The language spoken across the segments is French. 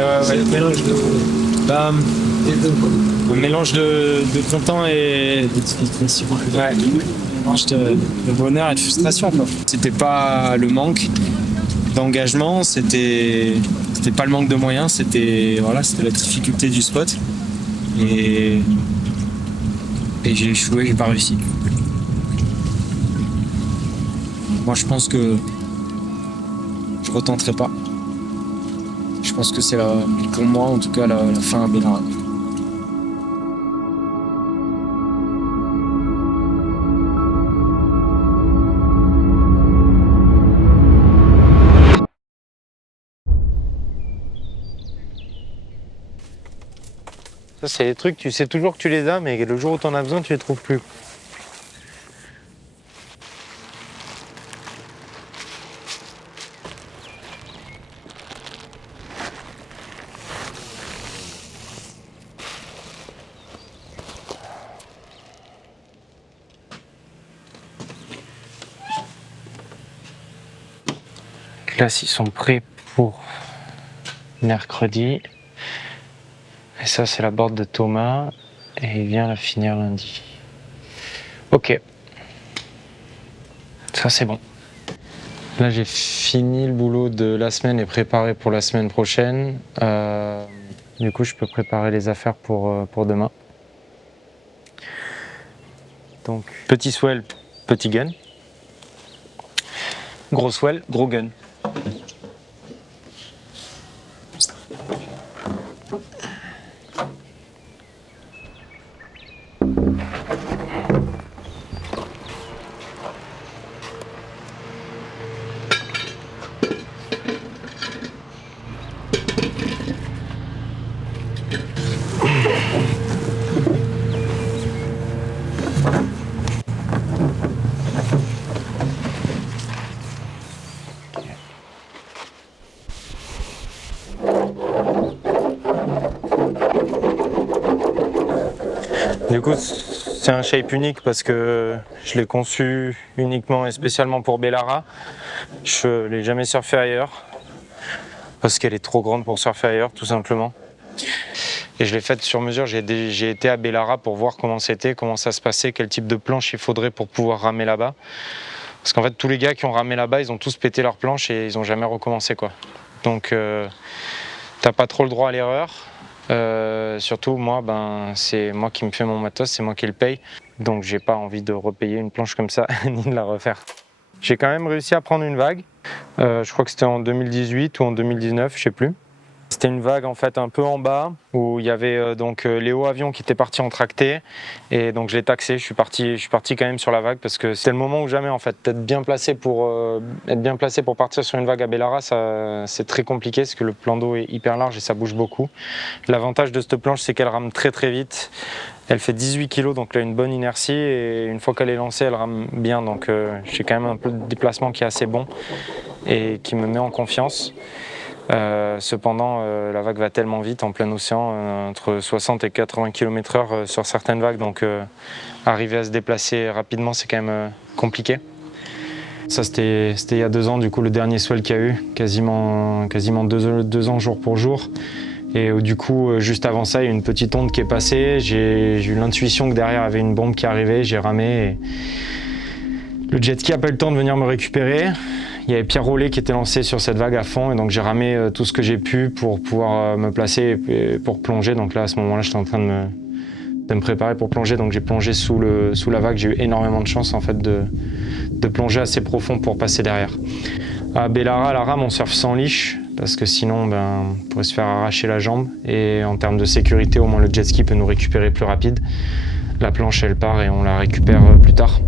ouais. Le mélange de... Bah, le mélange de content et de frustration. Ouais. Le mélange de bonheur et de frustration, quoi. C'était pas le manque d'engagement, c'était pas le manque de moyens, c'était la difficulté du spot. Et j'ai échoué, j'ai pas réussi. Moi, je pense que je retenterai pas. Je pense que c'est pour moi, en tout cas, la fin à Bellara. Ça, c'est des trucs, tu sais toujours que tu les as, mais le jour où tu en as besoin, tu les trouves plus. Là, ils sont prêts pour mercredi. Et ça, c'est la board de Thomas. Et il vient la finir lundi. Ok. Ça, c'est bon. Là, j'ai fini le boulot de la semaine et préparé pour la semaine prochaine. Du coup, je peux préparer les affaires pour demain. Donc, petit swell, petit gun. Gros swell, gros gun. Du coup, c'est un shape unique parce que je l'ai conçu uniquement et spécialement pour Bellara. Je l'ai jamais surfé ailleurs parce qu'elle est trop grande pour surfer ailleurs, tout simplement. Et je l'ai faite sur mesure. J'ai été à Bellara pour voir comment c'était, comment ça se passait, quel type de planche il faudrait pour pouvoir ramer là-bas. Parce qu'en fait, tous les gars qui ont ramé là-bas, ils ont tous pété leur planche et ils n'ont jamais recommencé, quoi. Donc, t'as pas trop le droit à l'erreur. Surtout moi, c'est moi qui me fais mon matos, c'est moi qui le paye. Donc j'ai pas envie de repayer une planche comme ça ni de la refaire. J'ai quand même réussi à prendre une vague. Je crois que c'était en 2018 ou en 2019, je sais plus. C'était une vague en fait un peu en bas où il y avait Léo Avion qui était parti en tracté et donc je l'ai taxé. Je suis parti quand même sur la vague parce que c'était le moment ou jamais en fait. Être bien placé pour partir sur une vague à Bellara, ça c'est très compliqué parce que le plan d'eau est hyper large et ça bouge beaucoup. L'avantage de cette planche, c'est qu'elle rame très très vite. Elle fait 18 kg, donc elle a une bonne inertie et une fois qu'elle est lancée, elle rame bien. Donc j'ai quand même un peu de déplacement qui est assez bon et qui me met en confiance. Cependant, la vague va tellement vite en plein océan, entre 60 et 80 km/h sur certaines vagues, donc arriver à se déplacer rapidement, c'est quand même compliqué. Ça, c'était il y a 2 ans, du coup, le dernier swell qu'il y a eu, quasiment 2 ans jour pour jour. Et du coup, juste avant ça, il y a une petite onde qui est passée. J'ai eu l'intuition que derrière, il y avait une bombe qui arrivait, j'ai ramé. Et le jet ski n'a pas eu le temps de venir me récupérer. Il y avait Pierre Rollet qui était lancé sur cette vague à fond et donc j'ai ramé tout ce que j'ai pu pour pouvoir me placer et pour plonger. Donc là, à ce moment-là, j'étais en train de me préparer pour plonger. Donc j'ai plongé sous la vague. J'ai eu énormément de chance en fait de plonger assez profond pour passer derrière. À Bellara, à la rame, on surfe sans leash parce que sinon, on pourrait se faire arracher la jambe. Et en termes de sécurité, au moins le jet ski peut nous récupérer plus rapide. La planche, elle part et on la récupère plus tard.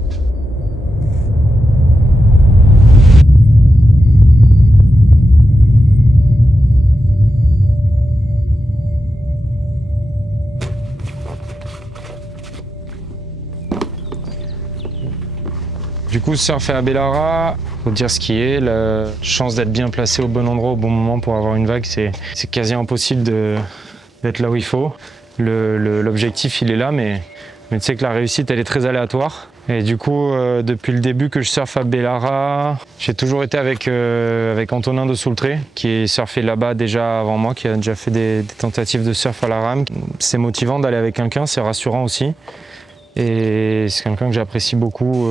Du coup, surfer à Bellara, faut dire ce qui est, la chance d'être bien placé au bon endroit au bon moment pour avoir une vague, c'est quasi impossible d'être là où il faut. L'objectif, il est là, mais Mais tu sais que la réussite, elle est très aléatoire. Et du coup, depuis le début que je surfe à Bellara, j'ai toujours été avec Antonin de Soultré, qui surfait là-bas déjà avant moi, qui a déjà fait des tentatives de surf à la rame. C'est motivant d'aller avec quelqu'un, c'est rassurant aussi. Et c'est quelqu'un que j'apprécie beaucoup.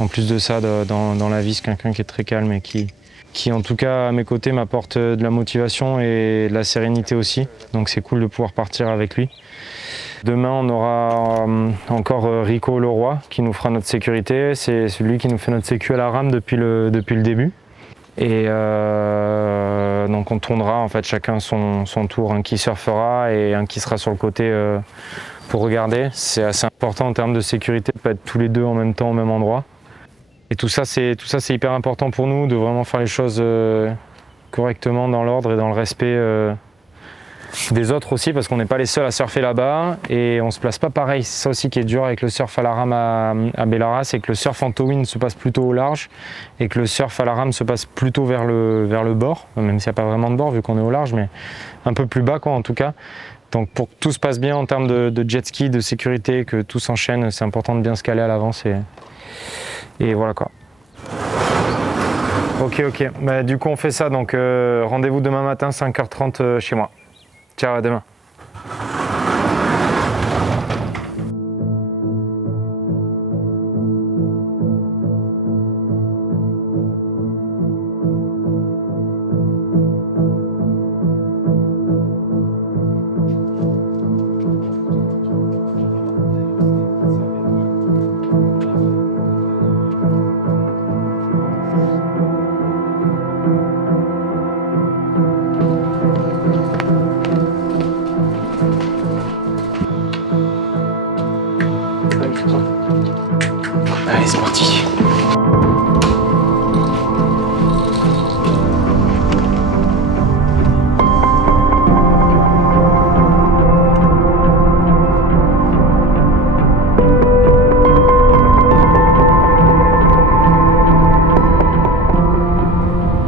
En plus de ça, dans la vie, c'est quelqu'un qui est très calme et qui en tout cas à mes côtés m'apporte de la motivation et de la sérénité aussi. Donc c'est cool de pouvoir partir avec lui. Demain, on aura encore Rico Leroy qui nous fera notre sécurité. C'est celui qui nous fait notre sécu à la rame depuis le début. Et donc on tournera en fait chacun son tour, un qui surfera et un qui sera sur le côté pour regarder. C'est assez important en termes de sécurité de ne pas être tous les deux en même temps au même endroit. Et tout ça c'est hyper important pour nous de vraiment faire les choses correctement dans l'ordre et dans le respect des autres aussi, parce qu'on n'est pas les seuls à surfer là-bas et on se place pas pareil. C'est ça aussi qui est dur avec le surf à la rame à Bellara, c'est que le surf en towing se passe plutôt au large et que le surf à la rame se passe plutôt vers le bord, même s'il n'y a pas vraiment de bord vu qu'on est au large, mais un peu plus bas quoi en tout cas. Donc pour que tout se passe bien en termes de jet ski, de sécurité, que tout s'enchaîne, c'est important de bien se caler à l'avance et voilà quoi. Ok, bah, du coup on fait ça, donc rendez-vous demain matin 5h30 chez moi. Ciao, à demain. Allez, c'est parti.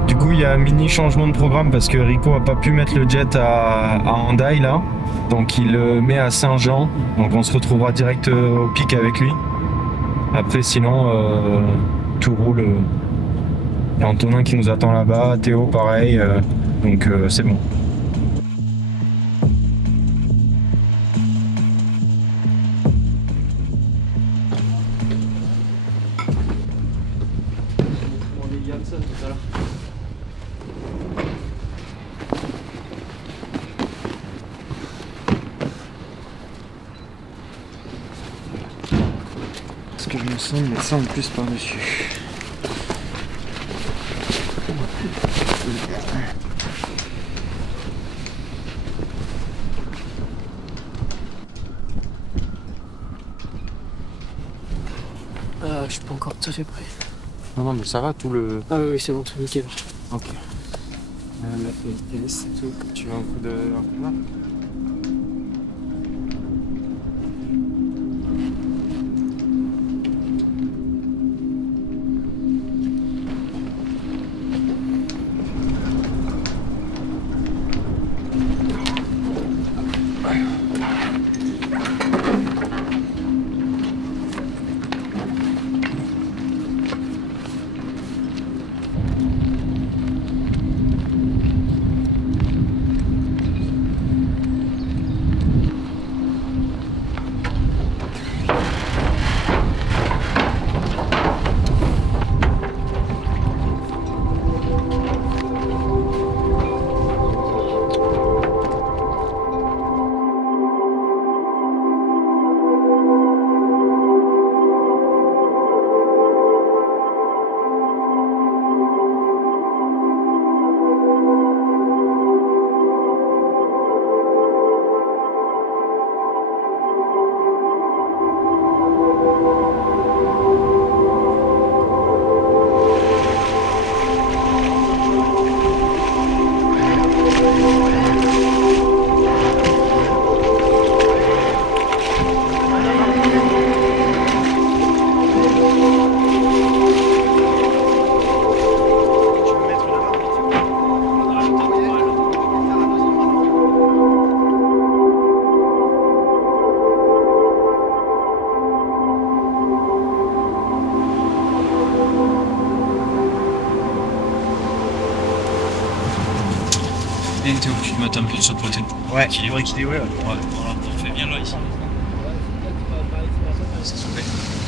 Du coup, il y a un mini changement de programme parce que Rico a pas pu mettre le jet à Hendaye là. Donc il le met à Saint-Jean. Donc on se retrouvera direct au pic avec lui. Après sinon tout roule. Il y a Antonin qui nous attend là-bas, Théo pareil, donc c'est bon. Parce que je me sens de mettre ça en plus par-dessus. Je suis pas encore tout à fait prêt. Non, mais ça va, tout le... Ah oui, c'est bon, tout nickel. Ok. La vitesse et tout. Tu veux un coup de main? Théo, tu mates un peu sur le côté. Ouais. Équilibré. Ouais, voilà, on fait bien là ici.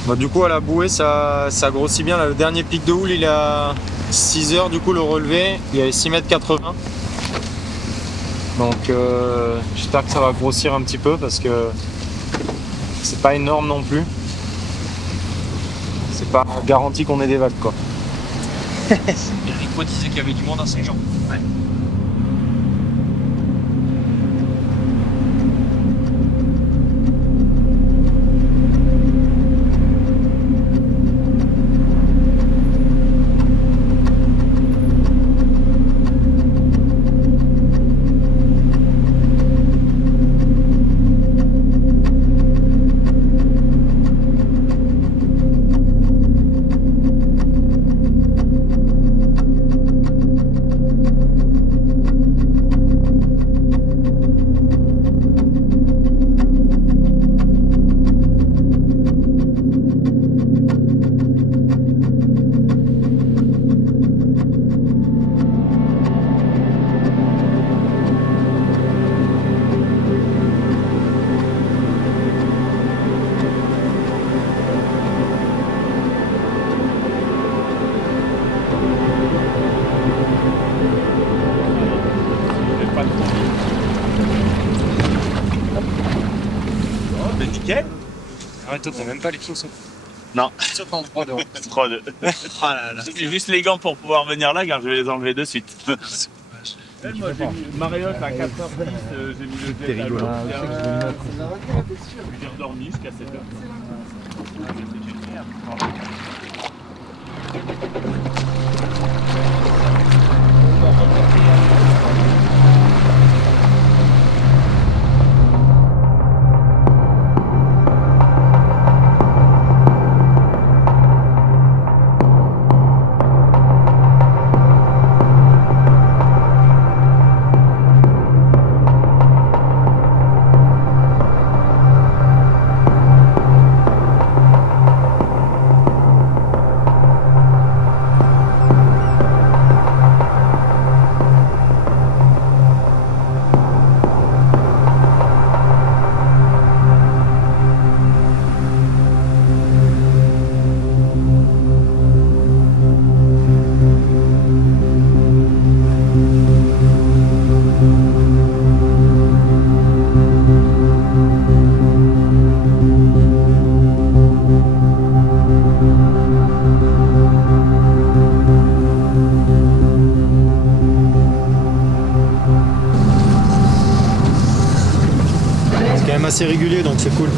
Bah, du coup à la bouée ça grossit bien là. Le dernier pic de houle il est à 6 heures, du coup le relevé il est à 6,80 m. Donc j'espère que ça va grossir un petit peu parce que c'est pas énorme non plus. C'est pas garanti qu'on ait des vagues quoi. Eric disait qu'il y avait du monde à Saint-Jean. Ouais. Nickel. Ouais, toi, t'as même pas les chaussons. Non. Surtout en 3-2. 3-2. J'ai juste les gants pour pouvoir venir là car je vais les enlever de suite. Moi j'ai mis Marriott à 4h10, j'ai mis le jet à l'eau. J'ai redormi jusqu'à 7h. C'est quand même assez régulier donc c'est cool.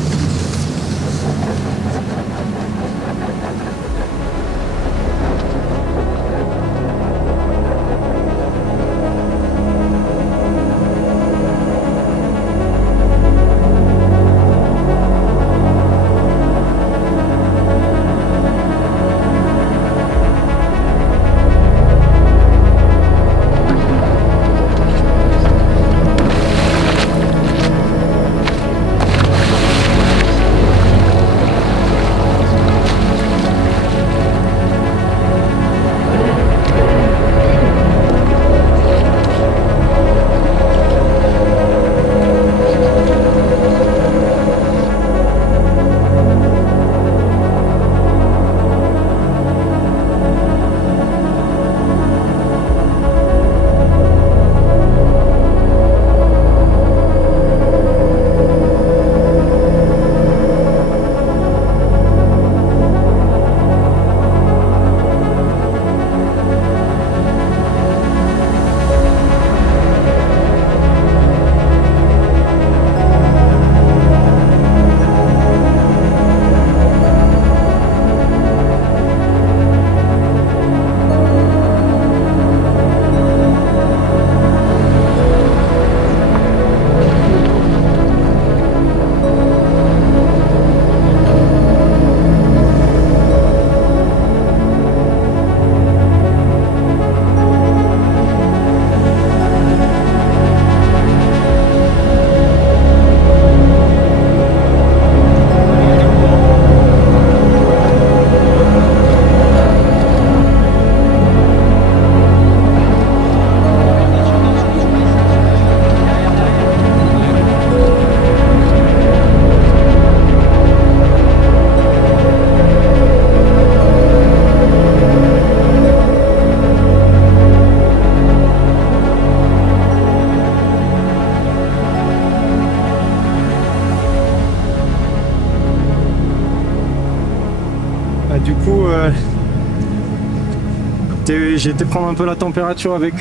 j'ai été prendre un peu la température avec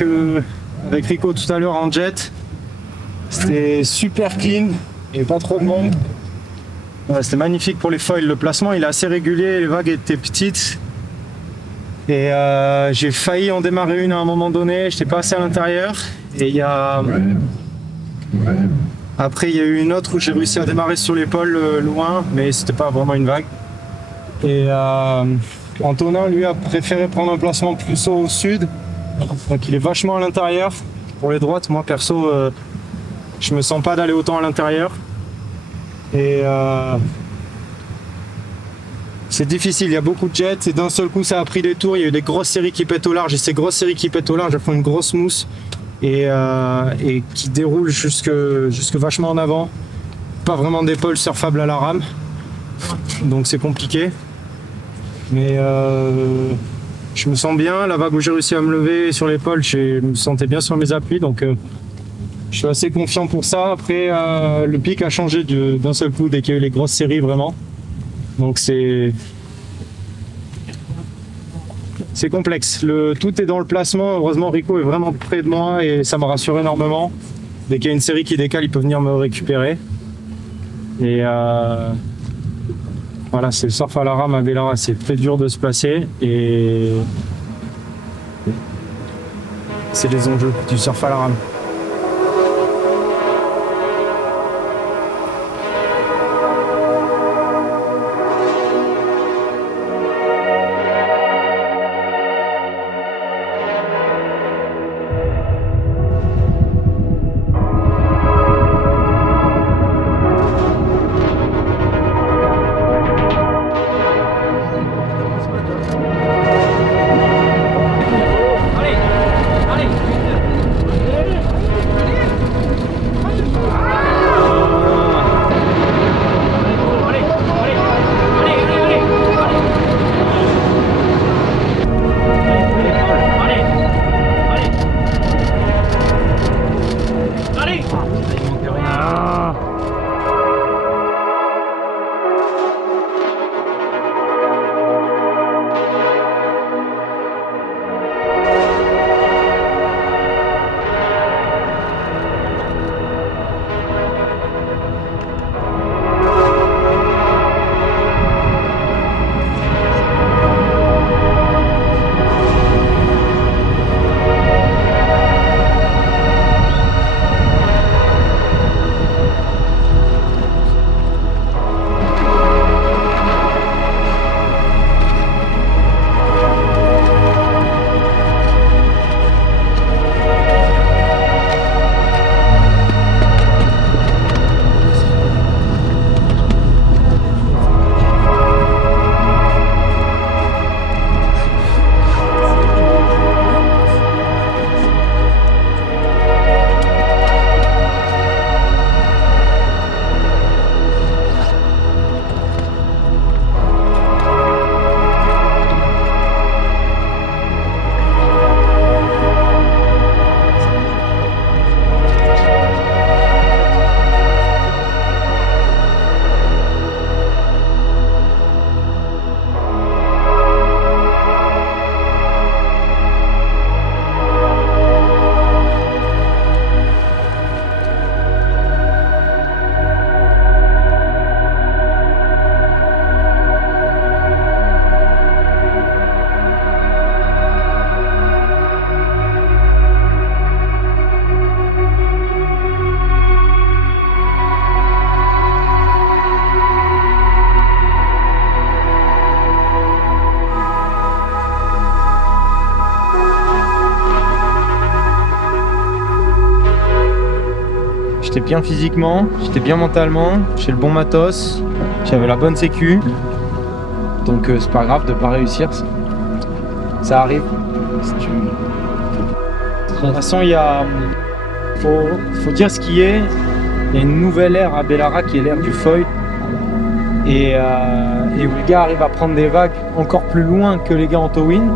Rico tout à l'heure en jet. C'était super clean et pas trop de monde. Ouais, c'était magnifique pour les foils. Le placement il est assez régulier, les vagues étaient petites. Et j'ai failli en démarrer une à un moment donné, j'étais pas assez à l'intérieur. Et il y a... Après il y a eu une autre où j'ai réussi à démarrer sur l'épaule loin, mais c'était pas vraiment une vague. Et Antonin lui a préféré prendre un placement plus au sud. Donc il est vachement à l'intérieur. Pour les droites, moi perso, je me sens pas d'aller autant à l'intérieur. Et c'est difficile, il y a beaucoup de jets et d'un seul coup ça a pris des tours, il y a eu des grosses séries qui pètent au large et ces grosses séries qui pètent au large elles font une grosse mousse et qui déroulent jusque vachement en avant. Pas vraiment d'épaule surfable à la rame, donc c'est compliqué. Mais je me sens bien, la vague où j'ai réussi à me lever sur l'épaule, je me sentais bien sur mes appuis, donc je suis assez confiant pour ça. Après, le pic a changé d'un seul coup dès qu'il y a eu les grosses séries vraiment. Donc c'est complexe. Tout est dans le placement. Heureusement, Rico est vraiment près de moi et ça me rassure énormément. Dès qu'il y a une série qui décale, il peut venir me récupérer. Et voilà, c'est le surf à la rame à Bellara, c'est très dur de se placer et c'est les enjeux du surf à la rame. J'étais bien physiquement, j'étais bien mentalement, j'ai le bon matos, j'avais la bonne sécu. Donc c'est pas grave de pas réussir, ça arrive. De toute façon, faut dire ce qui est. Il y a une nouvelle ère à Bellara qui est l'ère du foil. Et où les gars arrivent à prendre des vagues encore plus loin que les gars en towing.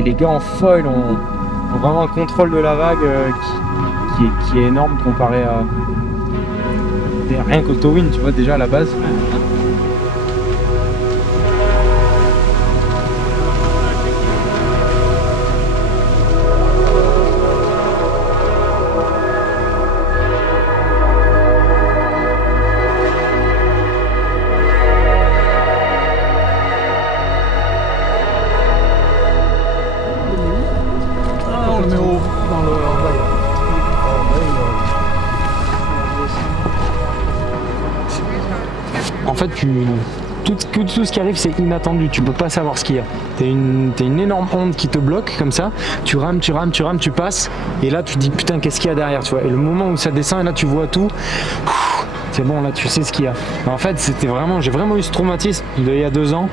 Et les gars en foil ont vraiment un contrôle de la vague qui est énorme comparé à rien qu'au towing, tu vois, déjà à la base. en fait, tout ce qui arrive, c'est inattendu. Tu peux pas savoir ce qu'il y a. T'as une énorme onde qui te bloque comme ça. Tu rames, tu passes. Et là, tu te dis putain, qu'est-ce qu'il y a derrière, tu vois. Et le moment où ça descend, et là, tu vois tout. C'est bon, là, tu sais ce qu'il y a. En fait, j'ai vraiment eu ce traumatisme il y a 2 ans,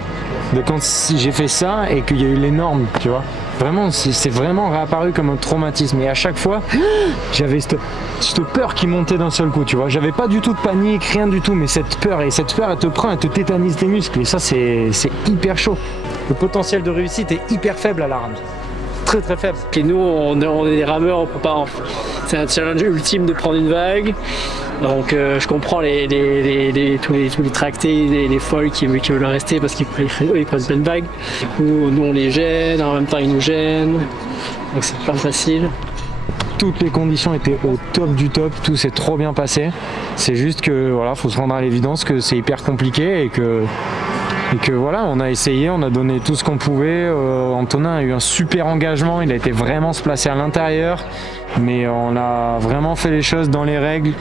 de quand j'ai fait ça et qu'il y a eu les normes, tu vois. Vraiment, c'est vraiment réapparu comme un traumatisme. Et à chaque fois, j'avais cette peur qui montait d'un seul coup, tu vois. J'avais pas du tout de panique, rien du tout, mais cette peur, elle te prend, elle te tétanise les muscles. Et ça, c'est hyper chaud. Le potentiel de réussite est hyper faible à la rame. Très très faible. Et nous, on est des rameurs, on peut pas. C'est un challenge ultime de prendre une vague. Donc je comprends tous les tractés, les folles qui veulent rester parce qu'ils prennent plein de vagues. Du coup, nous on les gêne, en même temps ils nous gênent. Donc c'est pas facile. Toutes les conditions étaient au top du top, tout s'est trop bien passé. C'est juste que voilà, faut se rendre à l'évidence que c'est hyper compliqué et que voilà, on a essayé, on a donné tout ce qu'on pouvait. Antonin a eu un super engagement, il a été vraiment se placer à l'intérieur, mais on a vraiment fait les choses dans les règles.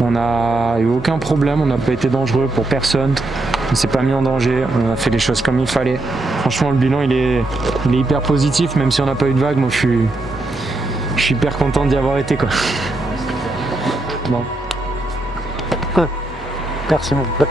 On n'a eu aucun problème, on n'a pas été dangereux pour personne, on s'est pas mis en danger, on a fait les choses comme il fallait. Franchement, le bilan il est hyper positif, même si on n'a pas eu de vague. Moi je suis hyper content d'y avoir été, quoi. Bon. Merci mon pote.